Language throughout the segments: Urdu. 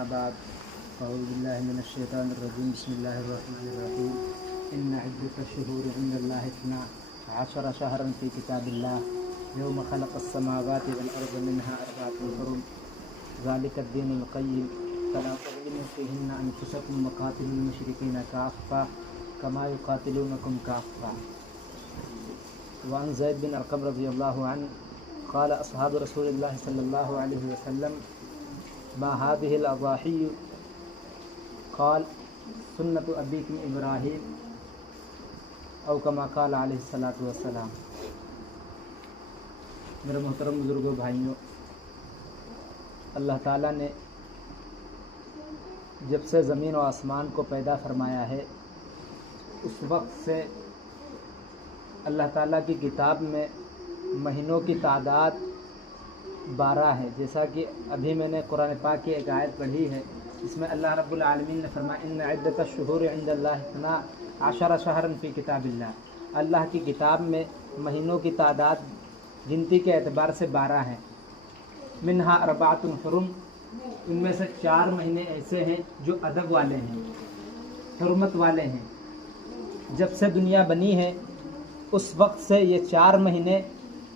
أما بعد أعوذ بالله من الشيطان الرجيم بسم الله الرحمن الرحيم إن عدة الشهور عند الله 12 شهرا في كتاب الله يوم خلق السماوات والأرض منها 4 حرم ذلك الدين القيم فلا تظلموا فيهن أنفسكم وقاتلوا المشركين كافة كما يقاتلونكم كافة. وعن زيد بن أرقم رضي الله عنه قال أصحاب رسول الله صلى الله عليه وسلم ما هذه الأضاحي قال سنة أبيكم إبراهيم او كما قال علیہ الصلوۃ والسلام. میرے محترم بزرگوں بھائیوں، اللہ تعالیٰ نے جب سے زمین و آسمان کو پیدا فرمایا ہے اس وقت سے اللہ تعالیٰ کی کتاب میں مہینوں کی تعداد 12 ہے. جیسا کہ ابھی میں نے قرآن پاک کی ایک آیت پڑھی ہے، اس میں اللہ رب العالمین نے فرمایا ان عدۃ الشہور عند اللہ 12 شہرا فی کتاب اللہ. اللہ کی کتاب میں مہینوں کی تعداد گنتی کے اعتبار سے 12 ہیں. منہا 4 حرم، ان میں سے 4 مہینے ایسے ہیں جو ادب والے ہیں، حرمت والے ہیں. جب سے دنیا بنی ہے اس وقت سے یہ 4 مہینے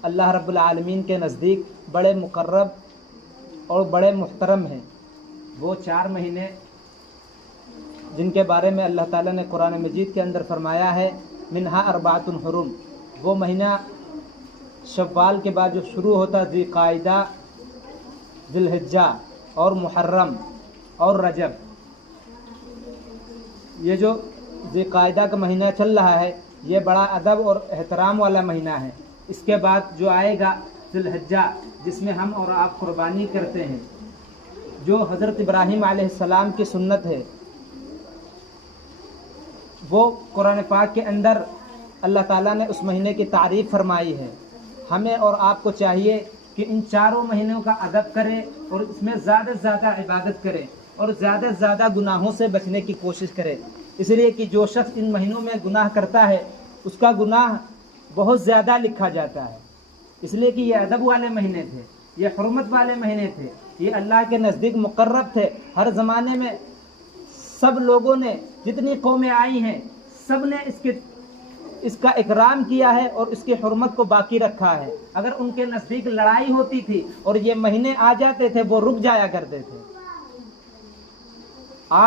اللہ رب العالمین کے نزدیک بڑے مقرب اور بڑے محترم ہیں. وہ 4 مہینے جن کے بارے میں اللہ تعالیٰ نے قرآن مجید کے اندر فرمایا ہے منہا 4 حرم، وہ مہینہ شوال کے بعد جو شروع ہوتا ذی قعدہ، ذی الحجہ اور محرم اور رجب. یہ جو ذی قعدہ کا مہینہ چل رہا ہے یہ بڑا ادب اور احترام والا مہینہ ہے. اس کے بعد جو آئے گا ذی الحجہ، جس میں ہم اور آپ قربانی کرتے ہیں، جو حضرت ابراہیم علیہ السلام کی سنت ہے. وہ قرآن پاک کے اندر اللہ تعالیٰ نے اس مہینے کی تعریف فرمائی ہے. ہمیں اور آپ کو چاہیے کہ ان 4 مہینوں کا ادب کریں اور اس میں زیادہ سے زیادہ عبادت کریں اور زیادہ سے زیادہ گناہوں سے بچنے کی کوشش کریں. اس لیے کہ جو شخص ان مہینوں میں گناہ کرتا ہے اس کا گناہ بہت زیادہ لکھا جاتا ہے. اس لیے کہ یہ ادب والے مہینے تھے، یہ حرمت والے مہینے تھے، یہ اللہ کے نزدیک مقرب تھے. ہر زمانے میں سب لوگوں نے، جتنی قومیں آئی ہیں، سب نے اس کا اکرام کیا ہے اور اس کی حرمت کو باقی رکھا ہے. اگر ان کے نزدیک لڑائی ہوتی تھی اور یہ مہینے آ جاتے تھے وہ رک جایا کرتے تھے.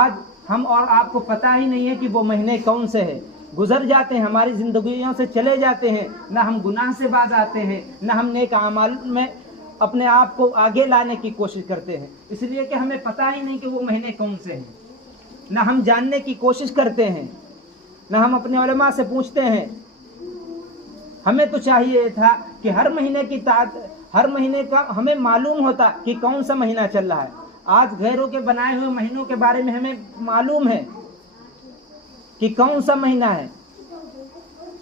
آج ہم اور آپ کو پتہ ہی نہیں ہے کہ وہ مہینے کون سے ہیں. گزر جاتے ہیں، ہماری زندگیوں سے چلے جاتے ہیں، نہ ہم گناہ سے باز آتے ہیں، نہ ہم نیک اعمال میں اپنے آپ کو آگے لانے کی کوشش کرتے ہیں. اس لیے کہ ہمیں پتہ ہی نہیں کہ وہ مہینے کون سے ہیں، نہ ہم جاننے کی کوشش کرتے ہیں، نہ ہم اپنے علماء سے پوچھتے ہیں. ہمیں تو چاہیے تھا کہ ہر مہینے کا ہمیں معلوم ہوتا کہ کون سا مہینہ چل رہا ہے. آج غیروں کے بنائے ہوئے مہینوں کے بارے میں ہمیں معلوم ہے کہ کون سا مہینہ ہے،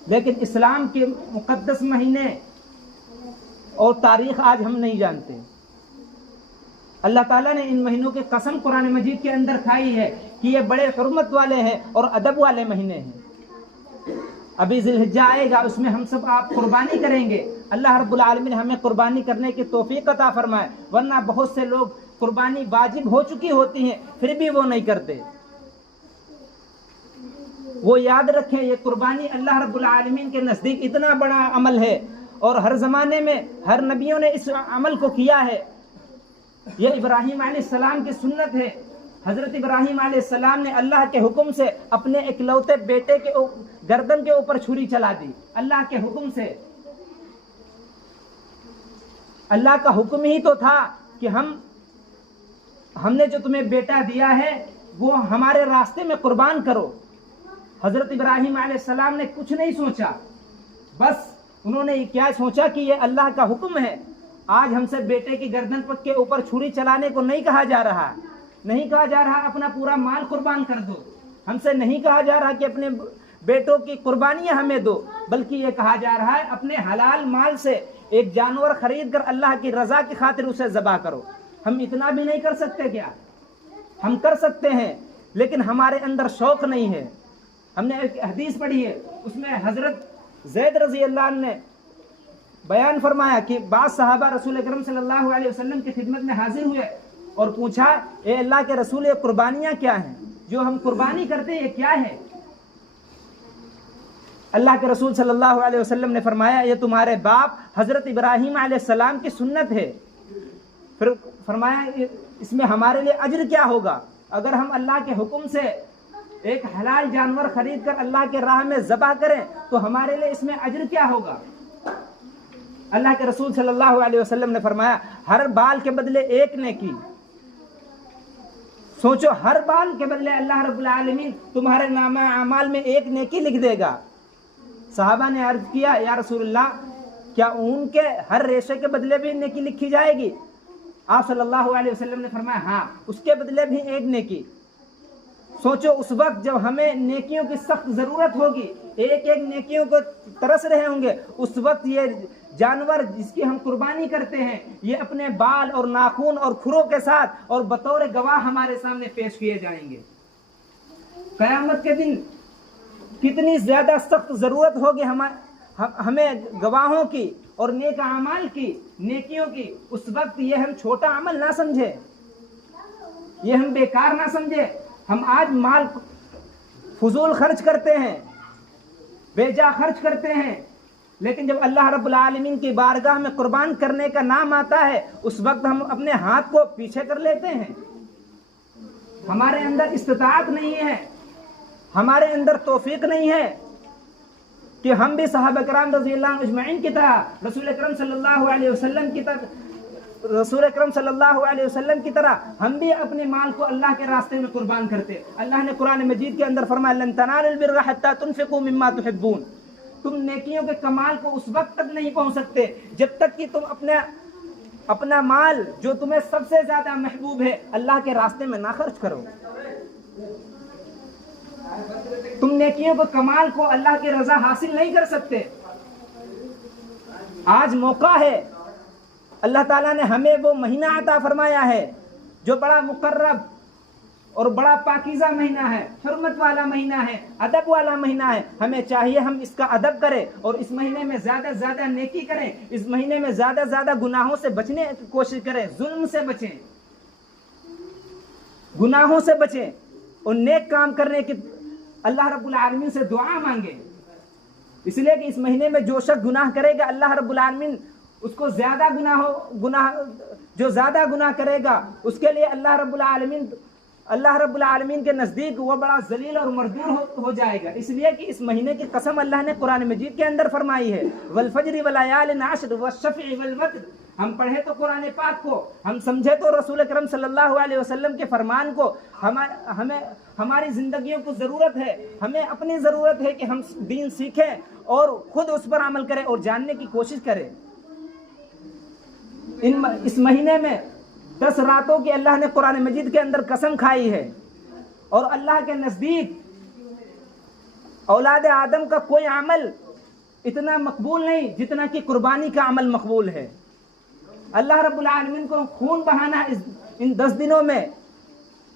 لیکن اسلام کے مقدس مہینے اور تاریخ آج ہم نہیں جانتے. اللہ تعالیٰ نے ان مہینوں کے قسم قرآن مجید کے اندر کھائی ہے کہ یہ بڑے حرمت والے ہیں اور ادب والے مہینے ہیں. ابھی ذی الحجہ آئے گا، اس میں ہم سب آپ قربانی کریں گے. اللہ رب العالمین ہمیں قربانی کرنے کی توفیق عطا فرمائے، ورنہ بہت سے لوگ قربانی واجب ہو چکی ہوتی ہیں پھر بھی وہ نہیں کرتے. وہ یاد رکھیں یہ قربانی اللہ رب العالمین کے نزدیک اتنا بڑا عمل ہے اور ہر زمانے میں ہر نبیوں نے اس عمل کو کیا ہے. یہ ابراہیم علیہ السلام کی سنت ہے. حضرت ابراہیم علیہ السلام نے اللہ کے حکم سے اپنے اکلوتے بیٹے کے گردن کے اوپر چھری چلا دی. اللہ کے حکم سے، اللہ کا حکم ہی تو تھا کہ ہم نے جو تمہیں بیٹا دیا ہے وہ ہمارے راستے میں قربان کرو. حضرت ابراہیم علیہ السلام نے کچھ نہیں سوچا، بس انہوں نے کیا سوچا کہ یہ اللہ کا حکم ہے. آج ہم سے بیٹے کی گردن کے اوپر چھری چلانے کو نہیں کہا جا رہا، نہیں کہا جا رہا اپنا پورا مال قربان کر دو. ہم سے نہیں کہا جا رہا کہ اپنے بیٹوں کی قربانیاں ہمیں دو، بلکہ یہ کہا جا رہا ہے اپنے حلال مال سے ایک جانور خرید کر اللہ کی رضا کی خاطر اسے ذبح کرو. ہم اتنا بھی نہیں کر سکتے کیا؟ ہم کر سکتے ہیں لیکن ہمارے اندر شوق نہیں ہے. ہم نے ایک حدیث پڑھی ہے، اس میں حضرت زید رضی اللہ عنہ نے بیان فرمایا کہ بعض صحابہ رسول اکرم صلی اللہ علیہ وسلم کی خدمت میں حاضر ہوئے اور پوچھا اے اللہ کے رسول یہ قربانیاں کیا ہیں، جو ہم قربانی کرتے ہیں یہ کیا ہے؟ اللہ کے رسول صلی اللہ علیہ وسلم نے فرمایا یہ تمہارے باپ حضرت ابراہیم علیہ السلام کی سنت ہے۔ پھر فرمایا اس میں ہمارے لیے اجر کیا ہوگا؟ اگر ہم اللہ کے حکم سے ایک حلال جانور خرید کر اللہ کے راہ میں ذبح کریں تو ہمارے لیے اس میں اجر کیا ہوگا؟ اللہ کے رسول صلی اللہ علیہ وسلم نے فرمایا ہر بال کے بدلے ایک نیکی۔ سوچو، ہر بال کے بدلے اللہ رب العالمین تمہارے نامہ اعمال میں ایک نیکی لکھ دے گا۔ صحابہ نے عرض کیا یا رسول اللہ کیا اون کے ہر ریشے کے بدلے بھی نیکی لکھی جائے گی؟ آپ صلی اللہ علیہ وسلم نے فرمایا ہاں، اس کے بدلے بھی ایک نیکی۔ سوچو اس وقت جب ہمیں نیکیوں کی سخت ضرورت ہوگی، ایک ایک نیکیوں کو ترس رہے ہوں گے، اس وقت یہ جانور جس کی ہم قربانی کرتے ہیں یہ اپنے بال اور ناخن اور کھروں کے ساتھ اور بطور گواہ ہمارے سامنے پیش کیے جائیں گے۔ قیامت کے دن کتنی زیادہ سخت ضرورت ہوگی ہمیں گواہوں کی اور نیک اعمال کی، نیکیوں کی۔ اس وقت یہ ہم چھوٹا عمل نہ سمجھے، یہ ہم بیکار نہ سمجھے۔ ہم آج مال فضول خرچ کرتے ہیں، بے جا خرچ کرتے ہیں، لیکن جب اللہ رب العالمین کی بارگاہ میں قربان کرنے کا نام آتا ہے اس وقت ہم اپنے ہاتھ کو پیچھے کر لیتے ہیں۔ ہمارے اندر استطاعت نہیں ہے، ہمارے اندر توفیق نہیں ہے کہ ہم بھی صحابہ کرام رضی اللہ عنہ اجمعین کی طرح رسول اکرم صلی اللہ علیہ وسلم کی طرح ہم بھی اپنے مال کو اللہ کے راستے میں قربان کرتے۔ اللہ نے قرآن مجید کے اندر فرمایا لن تنالوا البر حتى تنفقوا مما تحبون، تم نیکیوں کے کمال کو اس وقت تک نہیں پہنچ سکتے جب تک کہ تم اپنا مال جو تمہیں سب سے زیادہ محبوب ہے اللہ کے راستے میں نہ خرچ کرو۔ تم نیکیوں کے کمال کو اللہ کی رضا حاصل نہیں کر سکتے۔ آج موقع ہے، اللہ تعالیٰ نے ہمیں وہ مہینہ عطا فرمایا ہے جو بڑا مقرب اور بڑا پاکیزہ مہینہ ہے، حرمت والا مہینہ ہے، ادب والا مہینہ ہے۔ ہمیں چاہیے ہم اس کا ادب کریں اور اس مہینے میں زیادہ سے زیادہ نیکی کریں، اس مہینے میں زیادہ سے زیادہ گناہوں سے بچنے کی کوشش کریں، ظلم سے بچیں، گناہوں سے بچیں اور نیک کام کرنے کی اللہ رب العالمین سے دعا مانگے۔ اس لیے کہ اس مہینے میں جو شخص گناہ کرے گا اللہ رب العالمین اس کو زیادہ جو زیادہ گناہ کرے گا اس کے لیے اللہ رب العالمین کے نزدیک وہ بڑا ذلیل اور مردود ہو جائے گا۔ اس لیے کہ اس مہینے کی قسم اللہ نے قرآن مجید کے اندر فرمائی ہے والفجر وليال عشر والشفع والوتر۔ ہم پڑھے تو قرآن پاک کو، ہم سمجھے تو رسول اکرم صلی اللہ علیہ وسلم کے فرمان کو۔ ہماری زندگیوں کو ضرورت ہے، ہمیں اپنی ضرورت ہے کہ ہم دین سیکھیں اور خود اس پر عمل کریں اور جاننے کی کوشش کریں۔ اس مہینے میں 10 راتوں کی اللہ نے قرآن مجید کے اندر قسم کھائی ہے اور اللہ کے نزدیک اولاد آدم کا کوئی عمل اتنا مقبول نہیں جتنا کہ قربانی کا عمل مقبول ہے۔ اللہ رب العالمین کو خون بہانا ان 10 دنوں میں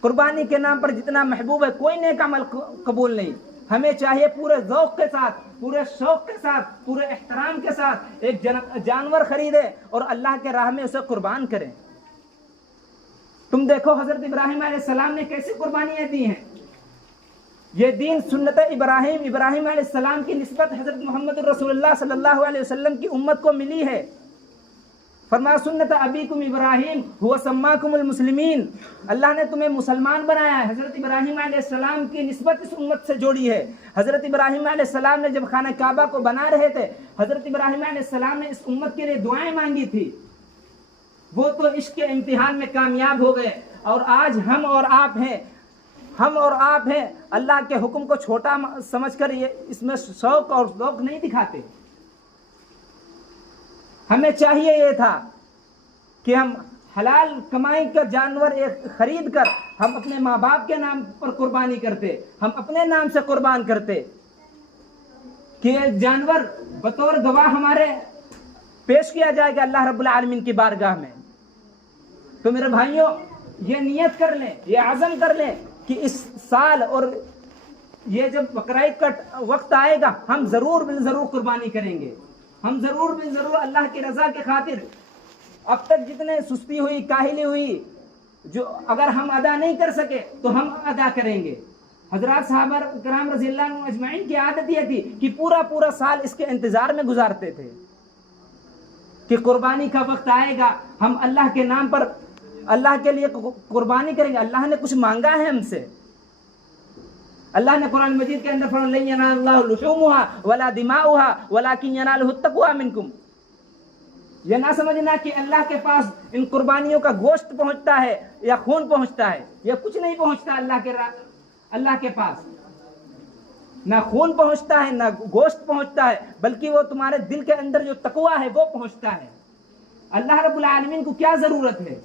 قربانی کے نام پر جتنا محبوب ہے کوئی نیک عمل قبول نہیں۔ ہمیں چاہیے پورے ذوق کے ساتھ، پورے شوق کے ساتھ، پورے احترام کے ساتھ ایک جانور خریدے اور اللہ کے راہ میں اسے قربان کریں۔ تم دیکھو حضرت ابراہیم علیہ السلام نے کیسی قربانیاں دی ہیں۔ یہ دین سنت ابراہیم علیہ السلام کی نسبت حضرت محمد رسول اللہ صلی اللہ علیہ وسلم کی امت کو ملی ہے۔ فرمایا سنت ابیکم ابراہیم هو سماکم المسلمین، اللہ نے تمہیں مسلمان بنایا ہے۔ حضرت ابراہیم علیہ السلام کی نسبت اس امت سے جوڑی ہے۔ حضرت ابراہیم علیہ السلام نے جب خانہ کعبہ کو بنا رہے تھے حضرت ابراہیم علیہ السلام نے اس امت کے لیے دعائیں مانگی تھی، وہ تو عشق کے امتحان میں کامیاب ہو گئے۔ اور آج ہم اور آپ ہیں اللہ کے حکم کو چھوٹا سمجھ کر اس میں شوق اور ذوق نہیں دکھاتے۔ ہمیں چاہیے یہ تھا کہ ہم حلال کمائی کا جانور خرید کر ہم اپنے ماں باپ کے نام پر قربانی کرتے، ہم اپنے نام سے قربان کرتے کہ یہ جانور بطور گواہ ہمارے پیش کیا جائے گا اللہ رب العالمین کی بارگاہ میں۔ تو میرے بھائیوں یہ نیت کر لیں، یہ عزم کر لیں کہ اس سال اور یہ جب بقرعید کا وقت آئے گا ہم ضرور قربانی کریں گے، ہم ضرور اللہ کی رضا کی خاطر اب تک جتنے سستی ہوئی، کاہلی ہوئی جو اگر ہم ادا نہیں کر سکے تو ہم ادا کریں گے. حضرات صحابہ کرام رضی اللہ عنہ اجمعین کی عادت یہ تھی کہ پورا سال اس کے انتظار میں گزارتے تھے کہ قربانی کا وقت آئے گا, ہم اللہ کے نام پر اللہ کے لیے قربانی کریں گے. اللہ نے کچھ مانگا ہے ہم سے. اللہ نے قرآن مجید کے اندر فرمایا لن ینال اللہ لحومها ولا دماؤها ولکن ینالہ التقوی منکم. یہ نہ سمجھنا کہ اللہ کے پاس ان قربانیوں کا گوشت پہنچتا ہے یا خون پہنچتا ہے. یہ کچھ نہیں پہنچتا اللہ کے پاس. نہ خون پہنچتا ہے نہ گوشت پہنچتا ہے, بلکہ وہ تمہارے دل کے اندر جو تقوی ہے وہ پہنچتا ہے. اللہ رب العالمین کو کیا ضرورت ہے؟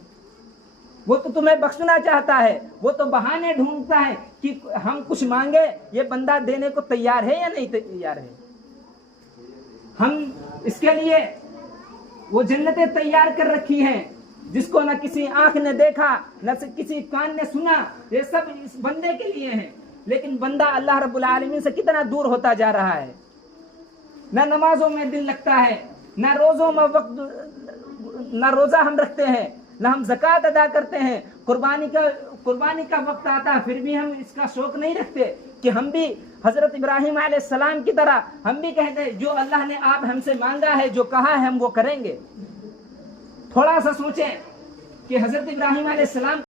وہ تو تمہیں بخشنا چاہتا ہے. وہ تو بہانے ڈھونڈتا ہے کہ ہم کچھ مانگے, یہ بندہ دینے کو تیار ہے یا نہیں تیار ہے. ہم اس کے لیے وہ جنتیں تیار کر رکھی ہیں جس کو نہ کسی آنکھ نے دیکھا نہ کسی کان نے سنا. یہ سب اس بندے کے لیے ہیں. لیکن بندہ اللہ رب العالمین سے کتنا دور ہوتا جا رہا ہے. نہ نمازوں میں دل لگتا ہے, نہ روزوں میں نہ روزہ ہم رکھتے ہیں, نہ ہم زکوٰۃ ادا کرتے ہیں. قربانی کا وقت آتا پھر بھی ہم اس کا شوق نہیں رکھتے کہ ہم بھی حضرت ابراہیم علیہ السلام کی طرح ہم بھی کہتے ہیں جو اللہ نے آپ ہم سے مانگا ہے, جو کہا ہے ہم وہ کریں گے. تھوڑا سا سوچیں کہ حضرت ابراہیم علیہ السلام